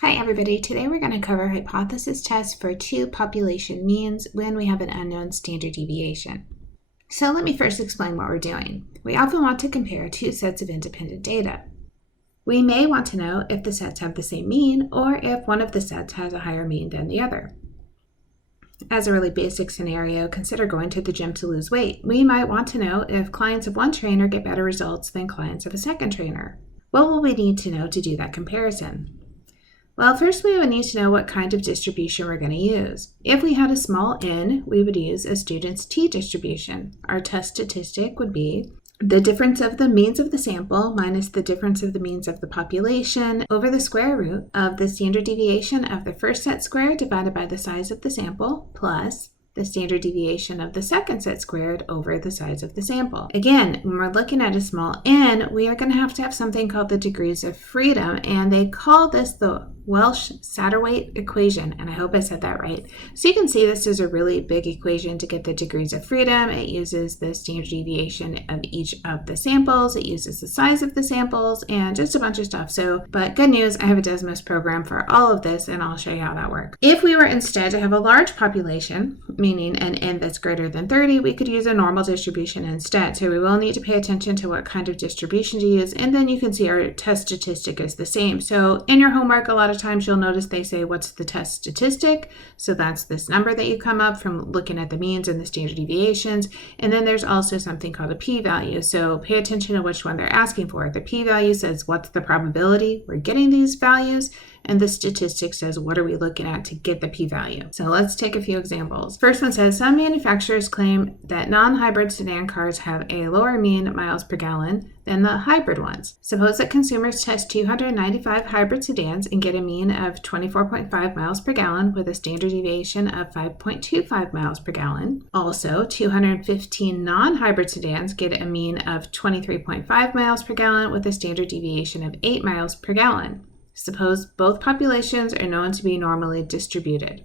Hi everybody, today we're going to cover hypothesis tests for two population means when we have an unknown standard deviation. So let me first explain what we're doing. We often want to compare two sets of independent data. We may want to know if the sets have the same mean or if one of the sets has a higher mean than the other. As a really basic scenario, consider going to the gym to lose weight. We might want to know if clients of one trainer get better results than clients of a second trainer. What will we need to know to do that comparison? Well, first we would need to know what kind of distribution we're going to use. If we had a small n, we would use a student's t-distribution. Our test statistic would be the difference of the means of the sample minus the difference of the means of the population over the square root of the standard deviation of the first set squared divided by the size of the sample plus the standard deviation of the second set squared over the size of the sample. Again, when we're looking at a small n, we are going to have something called the degrees of freedom, and they call this the Welsh-Satterthwaite equation, and I hope I said that right. So you can see this is a really big equation to get the degrees of freedom. It uses the standard deviation of each of the samples, it uses the size of the samples, and just a bunch of stuff. But good news, I have a Desmos program for all of this, and I'll show you how that works. If we were instead to have a large population, meaning an n that's greater than 30, we could use a normal distribution instead. So we will need to pay attention to what kind of distribution to use, and then you can see our test statistic is the same. So in your homework, a lot of times you'll notice they say, what's the test statistic? So that's this number that you come up from looking at the means and the standard deviations. And then there's also something called a p-value. So pay attention to which one they're asking for. The p-value says, what's the probability we're getting these values? And the statistic says, what are we looking at to get the p-value? So let's take a few examples. First one says, some manufacturers claim that non-hybrid sedan cars have a lower mean miles per gallon than the hybrid ones. Suppose that consumers test 295 hybrid sedans and get a mean of 24.5 miles per gallon with a standard deviation of 5.25 miles per gallon. Also, 215 non-hybrid sedans get a mean of 23.5 miles per gallon with a standard deviation of 8 miles per gallon. Suppose both populations are known to be normally distributed.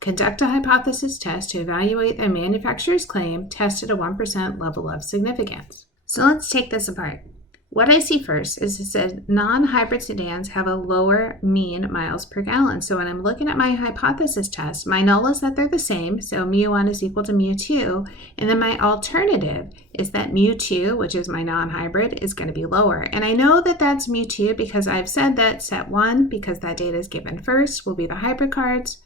Conduct a hypothesis test to evaluate the manufacturer's claim, test at a 1% level of significance. So let's take this apart. What I see first is it said non-hybrid sedans have a lower mean miles per gallon. So when I'm looking at my hypothesis test, my null is that they're the same, so mu1 is equal to mu2, and then my alternative is that mu2, which is my non-hybrid, is going to be lower. And I know that that's mu2 because I've said that set 1, because that data is given first, will be the hybrid cars,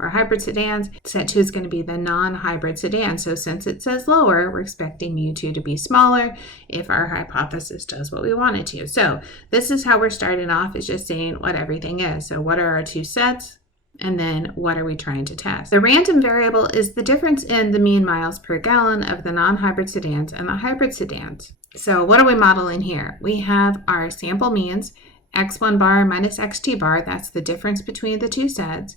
or hybrid sedans. Set 2 is going to be the non-hybrid sedan. So since it says lower, we're expecting mu2 to be smaller if our hypothesis does what we want it to. So this is how we're starting off, is just saying what everything is. So what are our two sets? And then what are we trying to test? The random variable is the difference in the mean miles per gallon of the non-hybrid sedans and the hybrid sedans. So what are we modeling here? We have our sample means, x1 bar minus x2 bar, that's the difference between the two sets.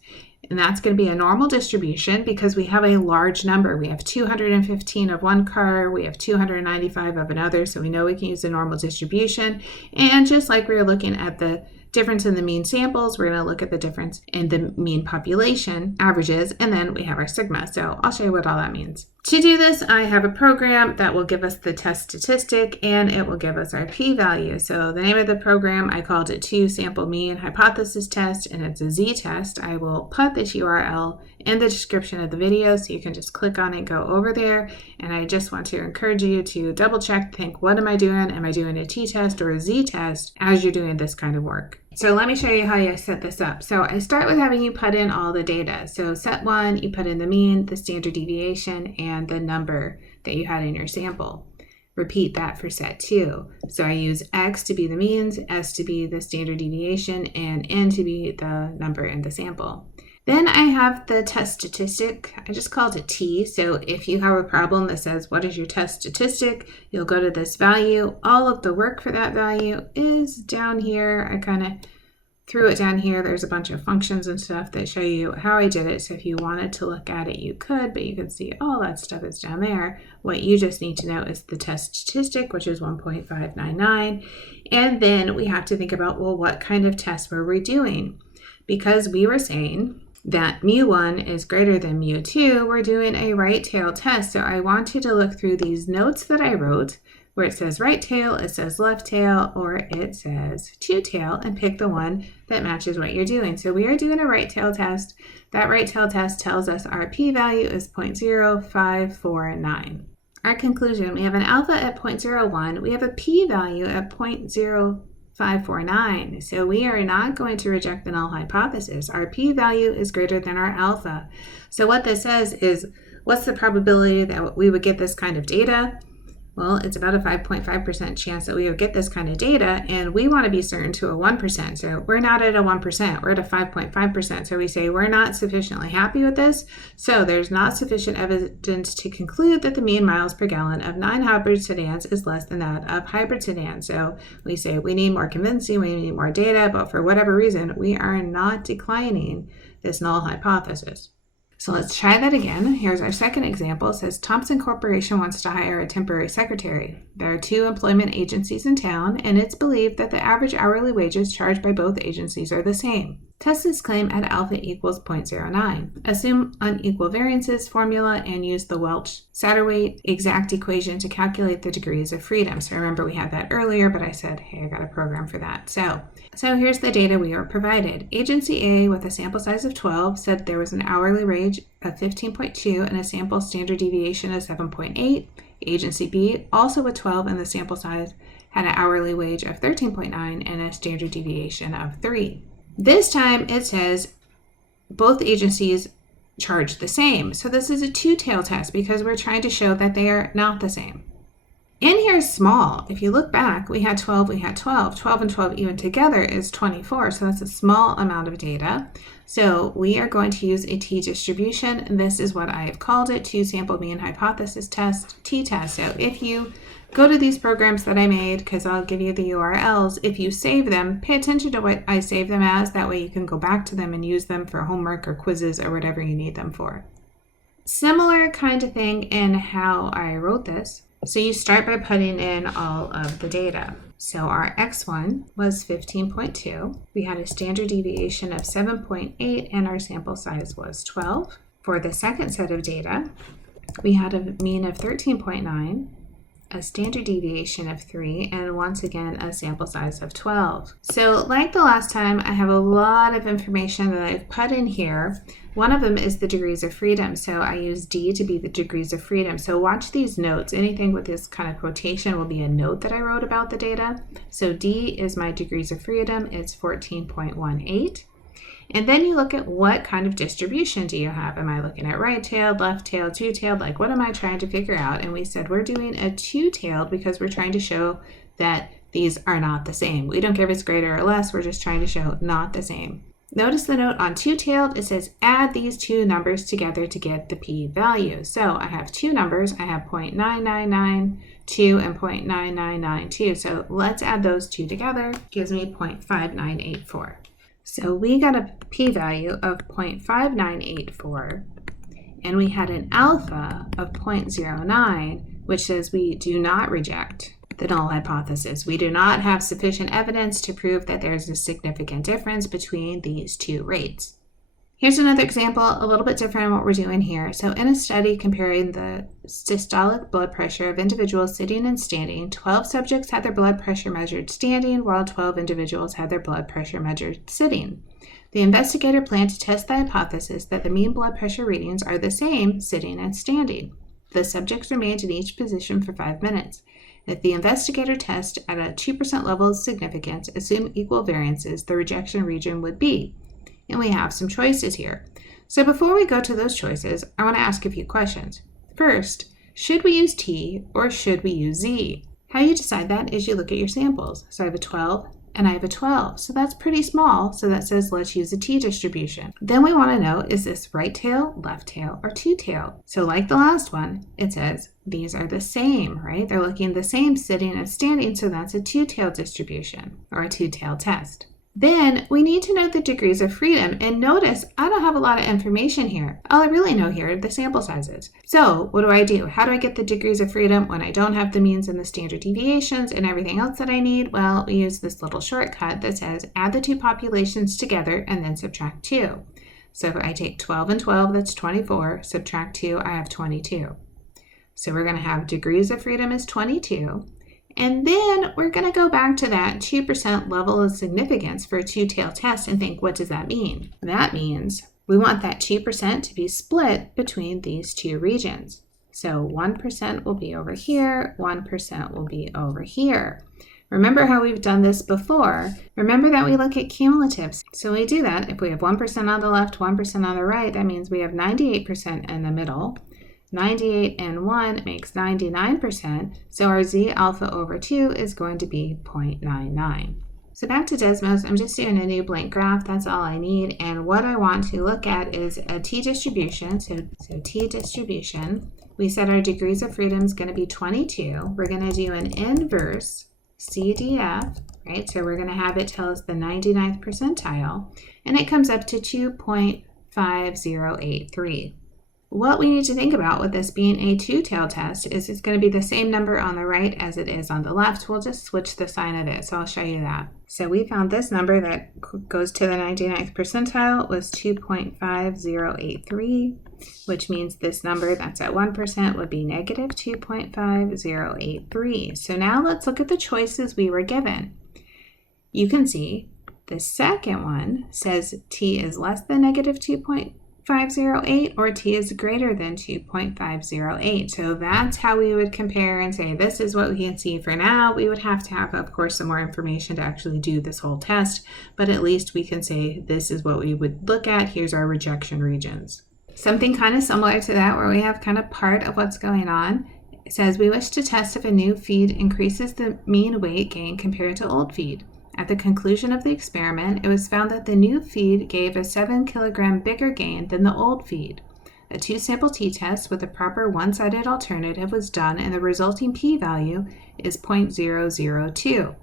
And that's going to be a normal distribution because we have a large number. We have 215 of one car, we have 295 of another, so we know we can use a normal distribution. And just like we were looking at the difference in the mean samples, we're going to look at the difference in the mean population averages, and then we have our sigma. So I'll show you what all that means. To do this, I have a program that will give us the test statistic and it will give us our p-value. So the name of the program, I called it 2 sample mean hypothesis test, and it's a z-test. I will put this URL in the description of the video so you can just click on it, go over there. And I just want to encourage you to double check, think, what am I doing? Am I doing a t-test or a z-test as you're doing this kind of work? So let me show you how you set this up. So I start with having you put in all the data. So set 1, you put in the mean, the standard deviation, and the number that you had in your sample. Repeat that for set 2. So I use x to be the means, s to be the standard deviation, and n to be the number in the sample. Then I have the test statistic. I just called it t. So if you have a problem that says, what is your test statistic? You'll go to this value. All of the work for that value is down here. I kind of threw it down here. There's a bunch of functions and stuff that show you how I did it. So if you wanted to look at it, you could, but you can see all that stuff is down there. What you just need to know is the test statistic, which is 1.599. And then we have to think about, well, what kind of test were we doing? Because we were saying that mu1 is greater than mu2, we're doing a right tail test. So I want you to look through these notes that I wrote where it says right tail, it says left tail, or it says two tail, and pick the one that matches what you're doing. So we are doing a right tail test. That right tail test tells us our p-value is 0.0549. Our conclusion, we have an alpha at 0.01. We have a p-value at 0.0549. So we are not going to reject the null hypothesis. Our p-value is greater than our alpha. So what this says is, what's the probability that we would get this kind of data? Well, it's about a 5.5% chance that we would get this kind of data, and we want to be certain to a 1%. So we're not at a 1%, we're at a 5.5%. So we say we're not sufficiently happy with this. So there's not sufficient evidence to conclude that the mean miles per gallon of non-hybrid sedans is less than that of hybrid sedans. So we say we need more convincing, we need more data, but for whatever reason, we are not declining this null hypothesis. So let's try that again. Here's our second example. It says Thompson Corporation wants to hire a temporary secretary. There are 2 employment agencies in town, and it's believed that the average hourly wages charged by both agencies are the same. Test this claim at alpha equals 0.09. Assume unequal variances formula and use the Welch-Satterthwaite exact equation to calculate the degrees of freedom. So remember we had that earlier, but I said, hey, I got a program for that. So here's the data we were provided. Agency A with a sample size of 12 said there was an hourly wage of 15.2 and a sample standard deviation of 7.8. Agency B, also with 12 and the sample size, had an hourly wage of 13.9 and a standard deviation of 3. This time it says both agencies charge the same. So this is a two-tail test because we're trying to show that they are not the same. N here is small. If you look back, we had 12, we had 12. 12 and 12 even together is 24. So that's a small amount of data. So we are going to use a t-distribution. And this is what I have called it, two-sample mean hypothesis test, t-test. So if you go to these programs that I made, because I'll give you the URLs, if you save them, pay attention to what I save them as. That way you can go back to them and use them for homework or quizzes or whatever you need them for. Similar kind of thing in how I wrote this. So you start by putting in all of the data. So our X1 was 15.2. We had a standard deviation of 7.8 and our sample size was 12. For the second set of data, we had a mean of 13.9, a standard deviation of 3, and once again a sample size of 12. So like the last time, I have a lot of information that I've put in here. One of them is the degrees of freedom. So I use D to be the degrees of freedom. So watch these notes. Anything with this kind of quotation will be a note that I wrote about the data. So D is my degrees of freedom. It's 14.18. And then you look at what kind of distribution do you have? Am I looking at right-tailed, left-tailed, two-tailed? Like, what am I trying to figure out? And we said we're doing a two-tailed because we're trying to show that these are not the same. We don't care if it's greater or less. We're just trying to show not the same. Notice the note on two-tailed. It says add these two numbers together to get the p-value. So I have two numbers. I have 0.9992 and 0.9992. So let's add those two together. Gives me 0.5984. So we got a p-value of 0.5984, and we had an alpha of 0.09, which says we do not reject the null hypothesis. We do not have sufficient evidence to prove that there's a significant difference between these two rates. Here's another example, a little bit different than what we're doing here. So in a study comparing the systolic blood pressure of individuals sitting and standing, 12 subjects had their blood pressure measured standing, while 12 individuals had their blood pressure measured sitting. The investigator planned to test the hypothesis that the mean blood pressure readings are the same sitting and standing. The subjects remained in each position for 5 minutes. If the investigator tests at a 2% level of significance, assume equal variances, the rejection region would be. And we have some choices here. So before we go to those choices, I want to ask a few questions. First, should we use T or should we use Z? How you decide that is you look at your samples. So I have a 12 and I have a 12. So that's pretty small. So that says let's use a T distribution. Then we want to know, is this right tail, left tail, or two tail? So like the last one, it says these are the same, right? They're looking the same sitting and standing. So that's a two-tail distribution or a two-tail test. Then we need to know the degrees of freedom, and notice I don't have a lot of information here. All I really know here are the sample sizes. So what do? How do I get the degrees of freedom when I don't have the means and the standard deviations and everything else that I need? Well, we use this little shortcut that says add the two populations together and then subtract 2. So if I take 12 and 12, that's 24. Subtract 2, I have 22. So we're going to have degrees of freedom is 22. And then we're going to go back to that 2% level of significance for a two-tailed test and think, what does that mean? That means we want that 2% to be split between these two regions. So 1% will be over here, 1% will be over here. Remember how we've done this before. Remember that we look at cumulatives. So we do that. If we have 1% on the left, 1% on the right, that means we have 98% in the middle. 98 and 1 makes 99%. So our Z alpha over 2 is going to be 0.99. So back to Desmos, I'm just doing a new blank graph. That's all I need. And what I want to look at is a t-distribution. So t-distribution. We said our degrees of freedom is going to be 22. We're going to do an inverse CDF, right? So we're going to have it tell us the 99th percentile, and it comes up to 2.5083. What we need to think about with this being a two-tailed test is it's going to be the same number on the right as it is on the left. We'll just switch the sign of it, so I'll show you that. So we found this number that goes to the 99th percentile was 2.5083, which means this number that's at 1% would be negative 2.5083. So now let's look at the choices we were given. You can see the second one says t is less than negative 2.508 or t is greater than 2.508. So that's how we would compare and say this is what we can see for now. We would have to have, of course, some more information to actually do this whole test, but at least we can say this is what we would look at. Here's our rejection regions. Something kind of similar to that where we have kind of part of what's going on. It says we wish to test if a new feed increases the mean weight gain compared to old feed. At the conclusion of the experiment, it was found that the new feed gave a 7 kilogram bigger gain than the old feed. A two-sample t-test with a proper one-sided alternative was done, and the resulting p-value is 0.002.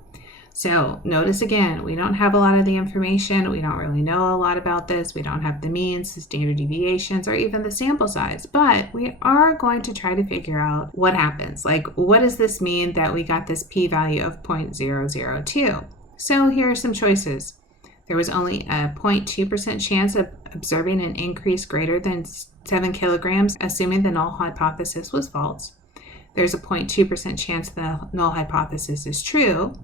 So notice again, we don't have a lot of the information. We don't really know a lot about this. We don't have the means, the standard deviations, or even the sample size, but we are going to try to figure out what happens. Like, what does this mean that we got this p-value of 0.002? So here are some choices. There was only a 0.2% chance of observing an increase greater than 7 kilograms, assuming the null hypothesis was false. There's a 0.2% chance the null hypothesis is true.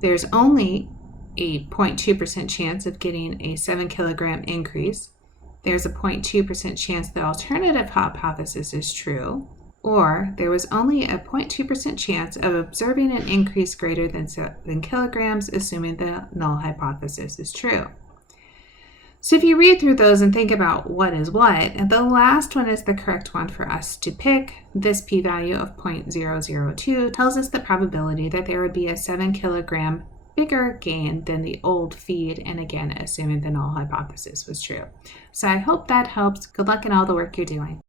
There's only a 0.2% chance of getting a 7 kilogram increase. There's a 0.2% chance the alternative hypothesis is true. Or there was only a 0.2% chance of observing an increase greater than 7 kilograms, assuming the null hypothesis is true. So if you read through those and think about what is what, the last one is the correct one for us to pick. This p-value of 0.002 tells us the probability that there would be a 7 kilogram bigger gain than the old feed, and again, assuming the null hypothesis was true. So I hope that helps. Good luck in all the work you're doing.